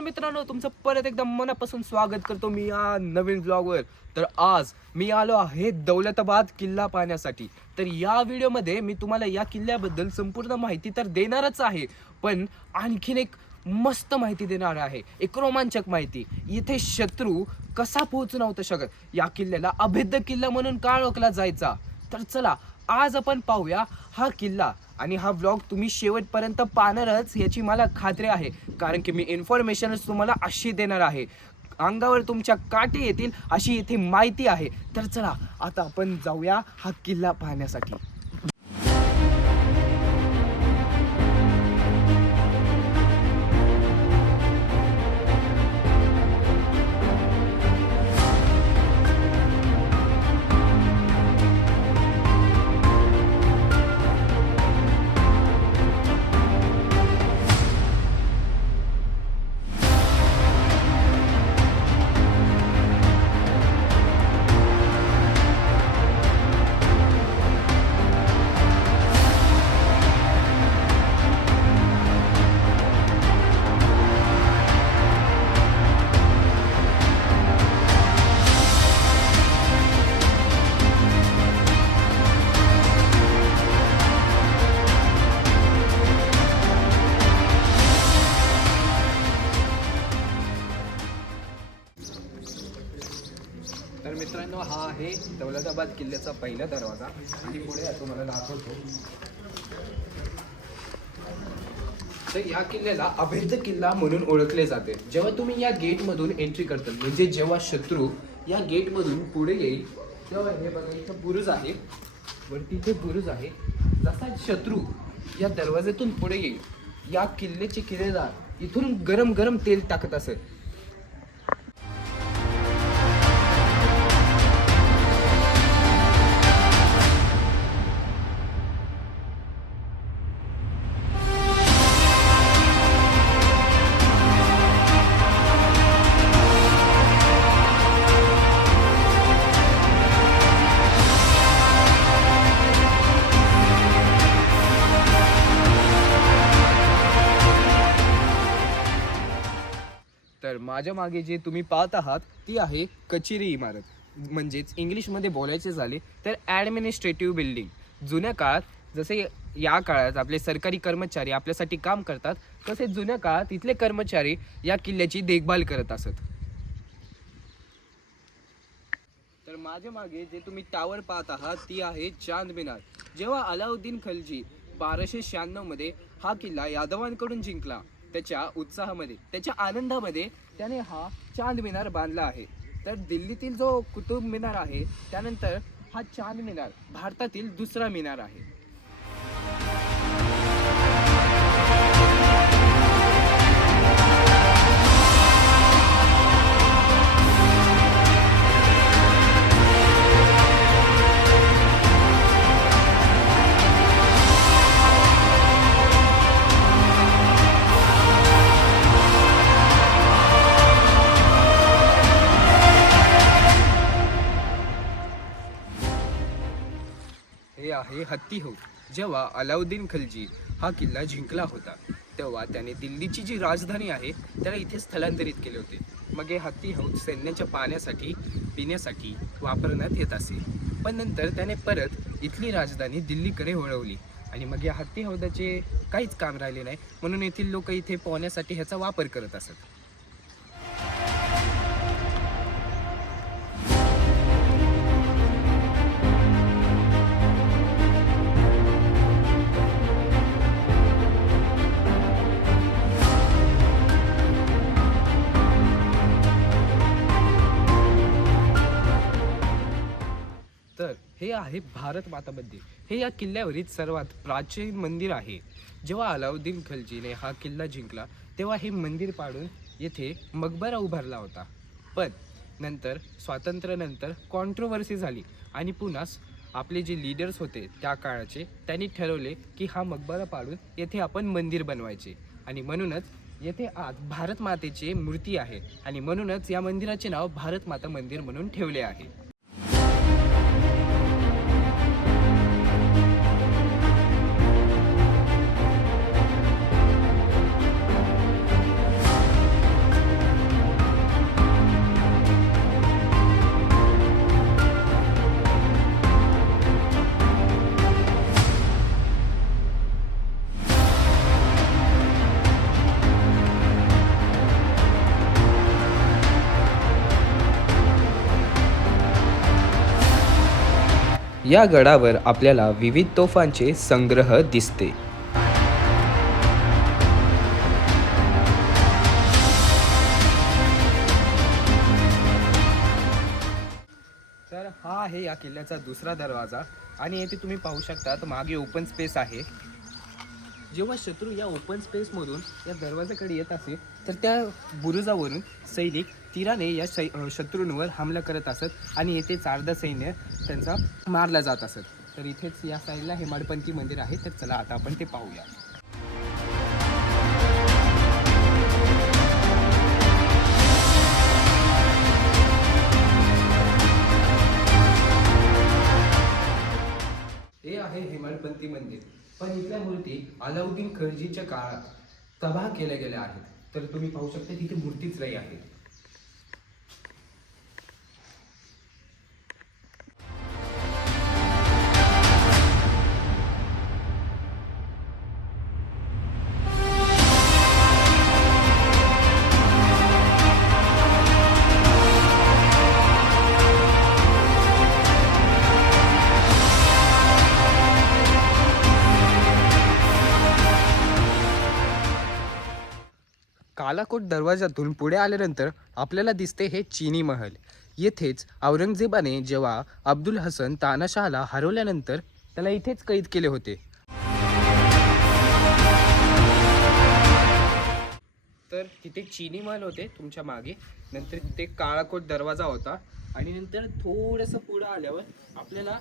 नमस्कार मित्रांनो, तुमचं परत एकदा मनापासून स्वागत करतो मी या नवीन ब्लॉगवर। तर आज मी आलो आहे दौलताबाद किल्ला पाहण्यासाठी। तर या व्हिडिओमध्ये मी तुम्हाला या किल्ल्याबद्दल संपूर्ण माहिती तर देणारच आहे, पण आणखीन एक मस्त माहिती देणार आहे, एक रोमांचक माहिती। इथे शत्रू कसा पोहोचू नव्हता शकत, या किल्ल्याला अभेद्य किल्ला म्हणून का ओळखला जायचा। तर चला आज आपण पाहूया हा किल्ला, आणि हा व्लॉग तुम्ही शेवटपर्यंत पाहणारच याची मला खात्री आहे, कारण की मी इन्फॉर्मेशनच तुम्हाला अशी देणार आहे, अंगावर तुमच्या काटे येतील अशी इथे माहिती आहे। तर चला आता आपण जाऊया हा किल्ला पाहण्यासाठी। तर मित्रांनो, हा आहे दौलताबाद किल्ल्याचा पहिला दरवाजा, आणि पुढे तुम्हाला दाखवतो। तर या किल्ल्याला अभेद्य किल्ला म्हणून ओळखले जाते। जेव्हा तुम्ही या गेटमधून एंट्री करता, म्हणजे जेव्हा शत्रू या गेटमधून पुढे येईल, तेव्हा हे बघा इथं बुरुज आहे, वरती इथे बुरुज आहे। जसा शत्रू या दरवाज्यातून पुढे येईल, या किल्ल्याचे किल्लेदार इथून गरम गरम तेल टाकत असत। तर माझ्या मागे जे तुम्ही पाहत आहात ती आहे कचेरी इमारत, म्हणजेच इंग्लिशमध्ये बोलायचे झाले तर ॲडमिनिस्ट्रेटिव्ह बिल्डिंग। जुन्या काळात जसे या काळात आपले सरकारी कर्मचारी आपल्यासाठी काम करतात, तसे जुन्या काळात इथले कर्मचारी या किल्ल्याची देखभाल करत असत। तर माझ्या मागे जे तुम्ही टावर पाहत आहात ती आहे चांद मिनार। जेव्हा अलाउद्दीन खलजी 1296 मध्ये हा किल्ला यादवांकडून जिंकला, त्याच्या उत्साहामध्ये, त्याच्या आनंदामध्ये त्याने हा चांद मिनार बांधला आहे। तर दिल्लीतील जो कुतुब मिनार आहे, त्यानंतर हा चांद मिनार भारतातील दुसरा मिनार आहे। हे आहे हत्ती हौद। जेव्हा अलाउद्दीन खलजी हा किल्ला जिंकला होता, तेव्हा त्याने दिल्लीची जी राजधानी आहे त्याला इथे स्थलांतरित केले होते। मग हे हत्ती हौद सैन्याच्या पाण्यासाठी, पिण्यासाठी वापरण्यात येत असे, पण नंतर त्याने परत इथली राजधानी दिल्लीकडे वळवली, आणि मग या हत्ती हौदाचे काहीच काम राहिले नाही, म्हणून येथील लोक इथे पोहण्यासाठी ह्याचा वापर करत असत। तर हे आहे भारत माता मंदिर। हे या किल्ल्यावरील सर्वात प्राचीन मंदिर आहे। जेव्हा अलाउद्दीन खलजीने हा किल्ला जिंकला, तेव्हा हे मंदिर पाडून येथे मकबरा उभारला होता, पण नंतर स्वातंत्र्यानंतर कॉन्ट्रोवर्सी झाली, आणि पुन्हा आपले जे लीडर्स होते त्या काळाचे, त्यांनी ठरवले की हा मकबरा पाडून येथे आपण मंदिर बनवायचे, आणि म्हणूनच येथे आज भारत मातेची मूर्ती आहे, आणि म्हणूनच या मंदिराचे नाव भारत माता मंदिर म्हणून ठेवले आहे। या गडावर आपल्याला विविध तोफांचे संग्रह दिसते. तर हा आहे या किल्ल्याचा दुसरा दरवाजा आणि येथे तुम्ही पाहू शकता मागे ओपन स्पेस आहे. जेव्हा शत्रू या ओपन स्पेसमधून या दरवाजाकडे येत असेल तर त्या बुरुजावरून सैनिक तीराने या शत्रूंवर हमला करत असत आणि येथे चारदा सैन्य त्यांचा मारला जात असत. तर इथेच या साईडला हेमाडपंथी मंदिर आहे. तर चला आता आपण ते पाहूया. हे आहे हेमाडपंथी मंदिर, पण इथल्या मूर्ती अलाउद्दीन खिलजीच्या काळात तबाह केल्या गेल्या आहेत. तर तुम्ही पाहू शकता तिथे मूर्तीच नाही आहे. कालाकोट दरवाजातून पुढे आल्यानंतर आपल्याला दिसते हे चीनी महल. येथेच औरंगजेबाने जेव्हा अब्दुल हसन तानाशहाला हरवल्यानंतर त्याला इथेच कैद केले होते. तर तिथे चीनी महल होते तुमच्या मागे, नंतर तिथे काळाकोट दरवाजा होता आणि नंतर थोडंसं पुढं आल्यावर आपल्याला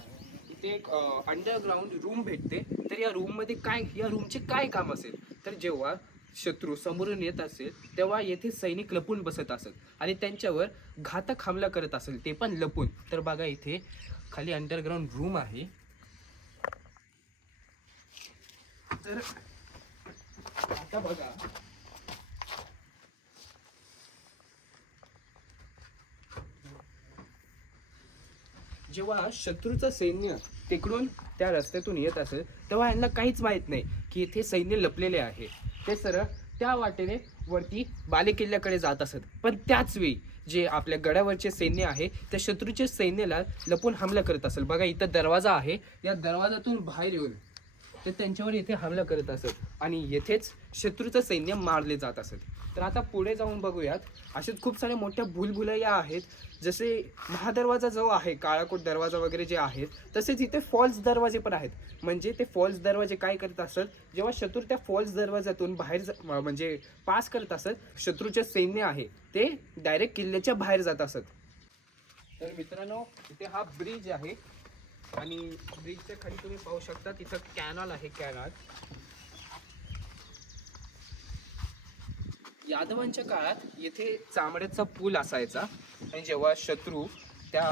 इथे एक अंडरग्राऊंड रूम भेटते. तर या रूममध्ये या रूमचे काय काम असेल, तर जेव्हा शत्रू समोरून येत असेल तेव्हा येथे सैनिक लपून बसत असत आणि त्यांच्यावर घातक हमला करत असेल ते पण लपून. तर बघा इथे खाली अंडरग्राऊंड रूम आहे. तर आता बघा जेव्हा शत्रूचं सैन्य तिकडून त्या रस्त्यातून येत असेल तेव्हा यांना काहीच माहीत नाही की इथे सैन्य लपलेले आहे. ते सरळ त्या वाटेने वरती बालेकिल्ल्याकडे जात असत. पण त्याच वेळी जे आपल्या गडावरचे सैन्य आहे त्या शत्रूच्या सैन्याला लपून हमला करत असेल. बघा इथं दरवाजा आहे, या दरवाजातून बाहेर येऊन ते त्यांच्यावर येथे हमला करत असत आणि येथेच शत्रूचं सैन्य मारले जात असत. तर आता पुढे जाऊन बघूयात. असेच खूप साऱ्या मोठ्या भूलभुलैया आहेत. जसे महादरवाजा जो आहे, काळाकोट दरवाजा वगैरे जे आहेत, तसेच इथे फॉल्स दरवाजे पण आहेत. म्हणजे ते फॉल्स दरवाजे काय करत असत, जेव्हा शत्रू त्या फॉल्स दरवाजातून बाहेर म्हणजे पास करत असत, शत्रूचे सैन्य आहे ते डायरेक्ट किल्ल्याच्या बाहेर जात असत. तर मित्रांनो इथे हा ब्रिज आहे आणि ब्रिजच्या खाली तुम्ही पाहू शकता तिथं कॅनॉल आहे. कॅनॉल यादवांच्या काळात येथे चामड्याचा पूल असायचा आणि जेव्हा शत्रू त्या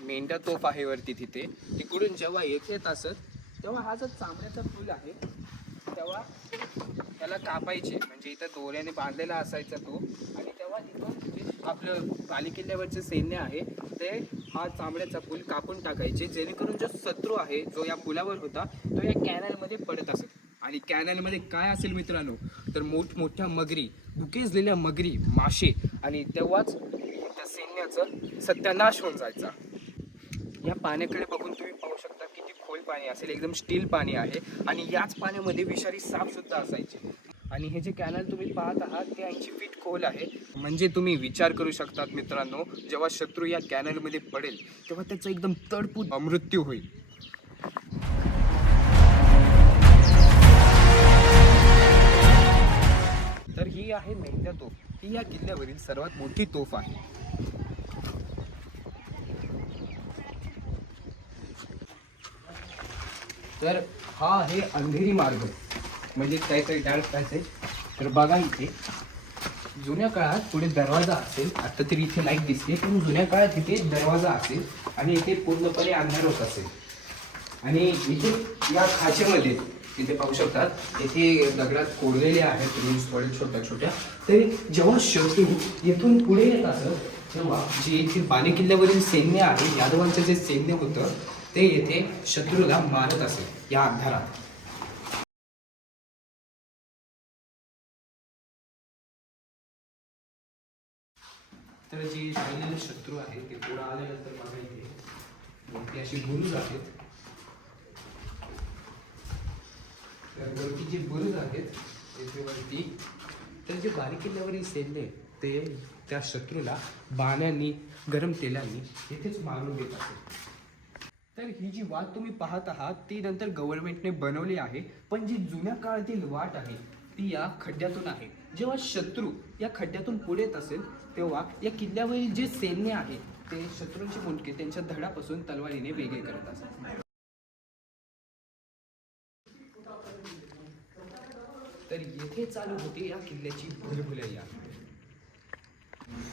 मेंढ्या तोफ आहे वरती तिथे तिकडून जेव्हा येत असत तेव्हा हा जो चामड्याचा पूल आहे तेव्हा त्याला कापायचे. म्हणजे इथं दोऱ्याने बांधलेला असायचा तो आणि तेव्हा तिथून जे आपलं बालेकिल्ल्यावरचे सैन्य आहे ते हा चामड्याचा पूल कापून टाकायचे, जेणेकरून जो शत्रू आहे जो या पुलावर होता तो या कॅनलमध्ये पडत असत. आणि कॅनलमध्ये काय असेल मित्रांनो, तर मोठमोठ्या मगरी, भुकेजलेल्या मगरी, मासे, आणि तेव्हाच त्या सैन्याचं सत्यानाश होऊन जायचा. या पाण्याकडे बघून तुम्ही पाहू शकता किती खोल पाणी असेल. एकदम स्टील पाणी आहे आणि याच पाण्यामध्ये विषारी साप सुद्धा असायचे. आणि हे जे कॅनल तुम्ही पाहत आहात ते 80 फीट खोल आहे. म्हणजे तुम्ही विचार करू शकतात मित्रांनो, जेव्हा शत्रू या कॅनलमध्ये पडेल तेव्हा त्याचा एकदम तडपूत मृत्यू होईल. तर ही आहे मेंढ्या तोफ. ही या किल्ल्यावरील सर्वात मोठी तोफ आहे. तर हा आहे अंधेरी मार्ग, म्हणजे काहीतरी डार्क पॅसेज. तर बघा इथे जुन्या काळात पुढे दरवाजा असेल, आता तरी इथे लाईट दिसते, पण जुन्या काळात इथे दरवाजा असेल आणि इथे पूर्णपणे अंधार होत असेल. आणि इथे या खाचेमध्ये इथे पाहू शकतात इथे दगडात कोरलेले आहेत रूम्स थोडे छोट्या छोट्या. तरी जेव्हा शत्रू येथून पुढे येत असत तेव्हा जे इथे बालेकिल्ल्यावरील सैन्य आहे, यादवांचं जे सैन्य होतं ते येथे शत्रूला मारत असेल या अंधारात. तर जे शाहिलेले शत्रू आहेत ते पुढे आल्यानंतर बघा इथे मोठी अशी बुरुज आहेत तर वरती जे बुरुज आहेत त्याच्या वरती तर जे बारीक किल्ल्यावरील सैन्य आहे, ते त्या शत्रूला बाणांनी गरम तेलाने येथेच मारून देत असेल. तर ही जी वाट तुम्ही पाहत आहात ती नंतर गव्हर्नमेंटने बनवली आहे, पण जी जुन्या काळातील वाट आहे ती या खड्ड्यातून आहे. जेव्हा शत्रू या खड्ड्यातून पुढे येत असेल तेव्हा या किल्ल्यावरील जे सैन्य आहे ते शत्रूंचे मुंडके त्यांच्या धडापासून तलवारीने वेगळे करत असतात. तर येथे चालू होते या किल्ल्याची भुलभुलैया.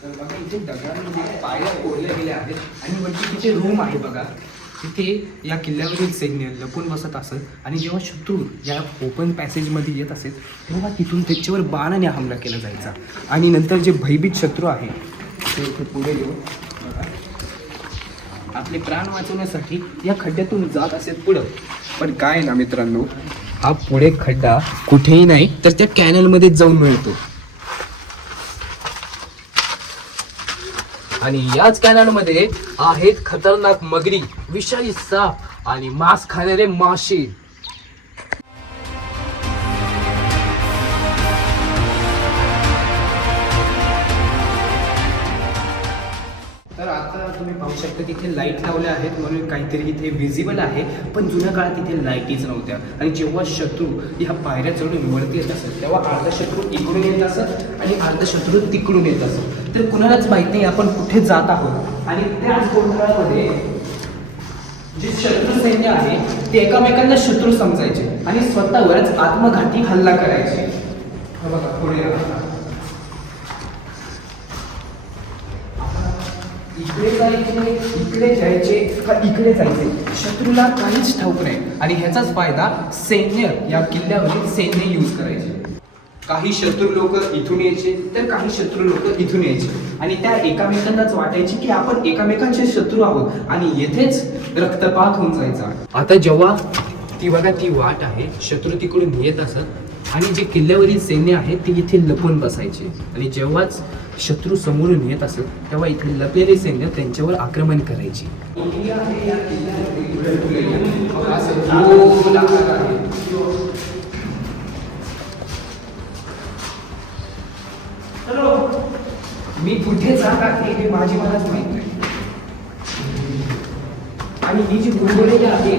तर बघा इथे दगडांमध्ये पायऱ्या कोरल्या गेल्या आहेत आणि वरती तिथे रूम आहे बघा. तिथे या किल्ल्यावरील सैन्य लपून बसत असत आणि जेव्हा शत्रू या ओपन पॅसेजमध्ये येत असेल तेव्हा तिथून त्याच्यावर बाणाने हमला केला जायचा. आणि नंतर जे भयभीत शत्रू आहे ते इथे पुढे येऊन आपले प्राण वाचवण्यासाठी या खड्ड्यातून जात असेल पुढं. पण काय ना मित्रांनो, हा पुढे खड्डा कुठेही नाही तर त्या कॅनलमध्ये जाऊन मिळतो. आणि याच कॅनलमध्ये आहेत खतरनाक मगरी, विषारी साप आणि मांस खाणारे मासे. तर आता तुम्ही पाहू शकता तिथे लाईट लावल्या आहेत म्हणून काहीतरी इथे विजिबल आहे, पण जुन्या काळात इथे लाईटीच नव्हत्या. आणि जेव्हा शत्रू ह्या पायऱ्या चढून वरती येत असत तेव्हा अर्धा शत्रू इकडून येत असत आणि अर्धा शत्रू तिकडून येत असत. तर कुणालाच माहित नाही आपण कुठे जात आहोत. आणि त्याच गोंधळामध्ये जे शत्रू सैन्य आहे ते एकामेकांना शत्रू समजायचे आणि स्वतःवरच आत्मघाती हल्ला करायचे. बघा पुढे इकडे जायचे, इकडे जायचे का इकडे जायचे शत्रूला काहीच ठाऊक नाही. आणि ह्याचाच फायदा सैन्य या किल्ल्यावरील सैन्य यूज करायचे. काही शत्रू लोक इथून यायचे तर काही शत्रू लोक इथून यायचे आणि त्या एकामेकांनाच वाटायचे की आपण एकामेकांचे शत्रू आहोत आणि येथेच रक्तपात होऊन जायचा. आता जेव्हा ती बघा ती वाट आहे, शत्रू तिकडून येत असत आणि जे किल्ल्यावरील सैन्य आहे ते इथे लपून बसायचे. आणि जेव्हाच शत्रू समोरून येत असत तेव्हा इथे लपलेले सैन्य त्यांच्यावर आक्रमण करायचे. मी कुठे जात आहे हे माझी मलाच माहित नाही. आणि ही जी भूगोलही आहे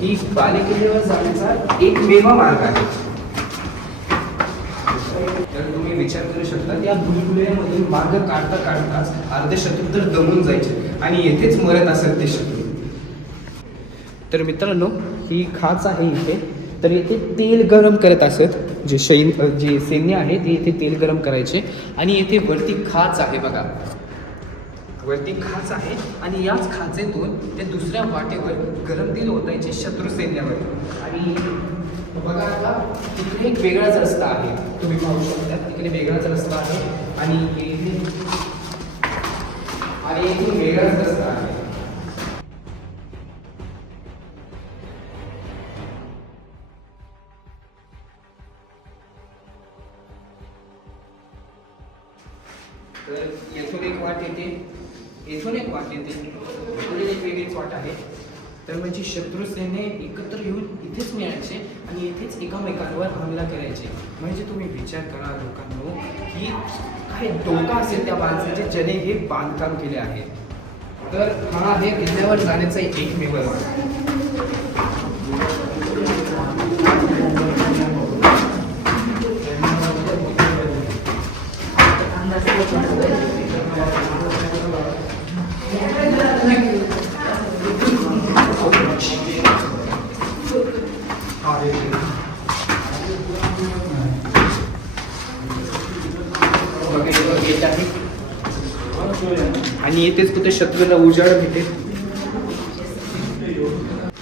ही बालेकिल्ल्यावर जाण्याचा एकमेव मार्ग आहे. तर तुम्ही विचार करू शकता त्या भूगोलमधून मार्ग काढता काढताच अर्धे शत्रू तर दमून जायचे आणि येथेच मरत असत ते शत्रू. तर मित्रांनो ही खाच आहे इथे. तर येथे तेल गरम करत असत जे सैन्य आहे ते इथे तेल गरम करायचे. आणि येथे वरती खाच आहे बघा, वरती खाच आहे आणि याच खाचेतून ते दुसऱ्या वाटेवर गरम तेल ओतायचे शत्रू सैन्यावर. आणि बघा आता तिकडे एक वेगळाच रस्ता आहे, तुम्ही पाहू शकता तिकडे वेगळाच रस्ता आहे आणि येथे वेगळाच रस्ता आहे. तर येथून एक वाट येते, येथून एक वाट येते, इथून एक वेगळीच वाट आहे. तर म्हणजे शत्रू सैन्य एकत्र येऊन इथेच मिळायचे आणि इथेच एकामेकांवर हमला करायचे. म्हणजे तुम्ही विचार करा लोकांनो की काय धोका असेल त्या माणसाचे ज्याने हे बांधकाम केले आहे. तर हा आहे किल्ल्यावर जाण्याचा एकमेव मार्ग. आणि येतेच कुठे शत्रूला उजाड भेटेल.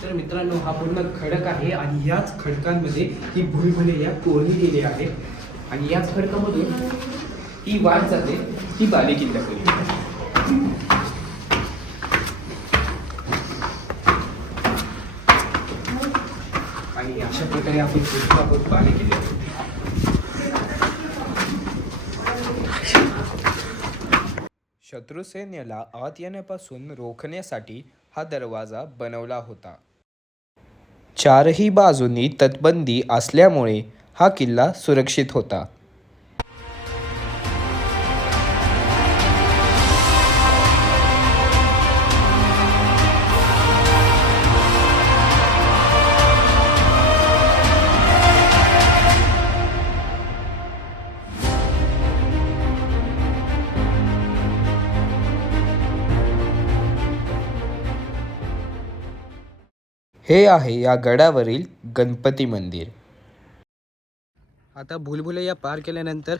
तर मित्रांनो हा पूर्ण खडक आहे आणि याच खडकांमध्ये ही भुलभुलैया कोरली गेली आहे. आणि याच खडकामधून ही वाट जाते ही बालेकिल्ल्याकडे. आणि अशा प्रकारे आपण पोहोचलो आहोत बालेकिल्ल्याकडे. शत्रू सैन्याला आत येण्यापासून रोखण्यासाठी हा दरवाजा बनवला होता. चारही बाजूंनी तटबंदी असल्यामुळे हा किल्ला सुरक्षित होता. हे आहे या गडावरील गणपती मंदिर. आता भूलभुलैया पार केल्यानंतर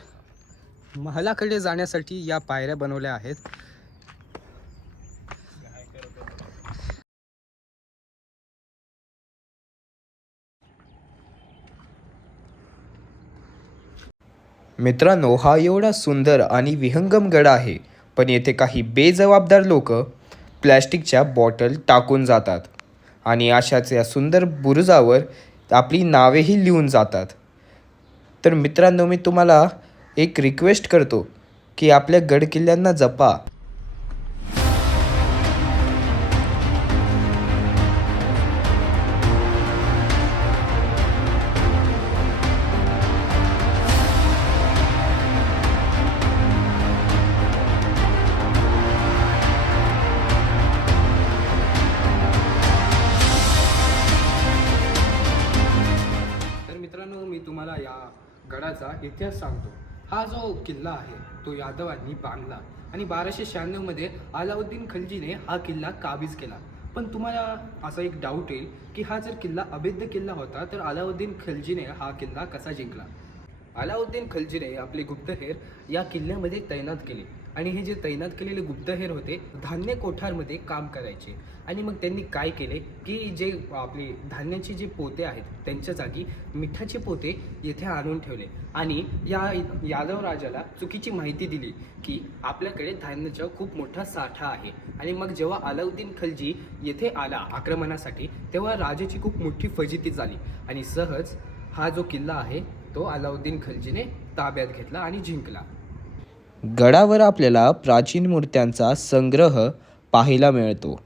महालाकडे जाण्यासाठी या पायऱ्या बनवल्या आहेत. मित्रांनो, हा एवढा सुंदर आणि विहंगम गड आहे, पण येथे काही बेजबाबदार लोक प्लॅस्टिकच्या बॉटल टाकून जातात आणि अशाच या सुंदर बुरुजावर आपली नावेही लिहून जातात. तर मित्रांनो, मी तुम्हाला एक रिक्वेस्ट करतो की आपल्या गडकिल्ल्यांना जपा. तर मित्रांनो, मी तुम्हाला या गडाचा इतिहास सांगतो. हा जो किल्ला आहे तो यादवांनी बांधला आणि 1296 मध्ये अलाउद्दीन खलजीने हा किल्ला काबीज केला. पण तुम्हाला असा एक डाऊट येईल की हा जर किल्ला अभेद्य किल्ला होता तर अलाउद्दीन खलजीने हा किल्ला कसा जिंकला. अलाउद्दीन खलजीने आपले गुप्तहेर या किल्ल्यामध्ये तैनात केले आणि हे जे तैनात केलेले गुप्तहेर होते धान्य कोठारमध्ये काम करायचे. आणि मग त्यांनी काय केले की जे आपले धान्याचे जे पोते आहेत त्यांच्या जागी मिठाचे पोते येथे आणून ठेवले आणि या यादव राजाला चुकीची माहिती दिली की आपल्याकडे धान्याचा खूप मोठा साठा आहे. आणि मग जेव्हा अलाउद्दीन खलजी येथे आला आक्रमणासाठी तेव्हा राजाची खूप मोठी फजिती झाली आणि सहज हा जो किल्ला आहे तो अलाउद्दीन खलजीने ताब्यात घेतला आणि जिंकला. गडावर आपल्याला प्राचीन मूर्त्यांचा संग्रह पाहायला मिळतो.